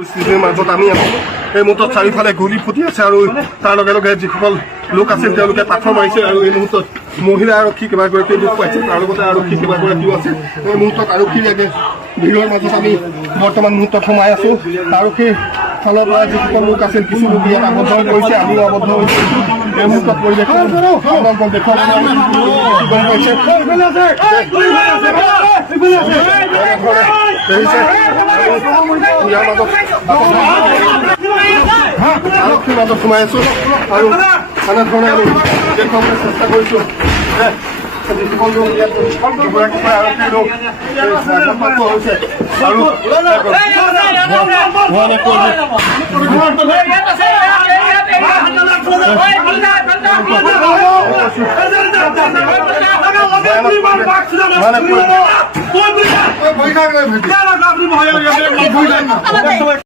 পৰিস্থিতিৰ মাজত আমি আছোঁ। এই মুহূৰ্তত চাৰিওফালে গুলি ফুটি আছে আৰু তাৰ লগে লগে যিসকল লোক আছিল তেওঁলোকে পাথৰ মাৰিছে আৰু এই মুহূৰ্তত মহিলা আৰক্ষী কেইবাগৰাকী দুখ পাইছে, তাৰ লগতে আৰক্ষী কেইবাগৰাকীও আছে। এই মুহূৰ্তত আৰক্ষীৰ ভিৰৰ মাজত আমি বৰ্তমান মুহূৰ্তত সোমাই আছোঁ। আৰক্ষীৰ ফালৰ পৰা যিসকল লোক আছিল কিছু লোক ইয়াত আবদ্ধ হৈ পৰিছে, আমিও আবদ্ধ হৈ পৰিছোঁ। এই মুহূৰ্তত পৰিৱেশ আৰক্ষীৰ মাজত সোমাই আছোঁ আৰু নানা ধৰণে দেখুৱাবলৈ চেষ্টা কৰিছোঁ। যিসকল লোক ইয়াত দুগৰাকী আৰক্ষীৰ লোক হৈছে আৰু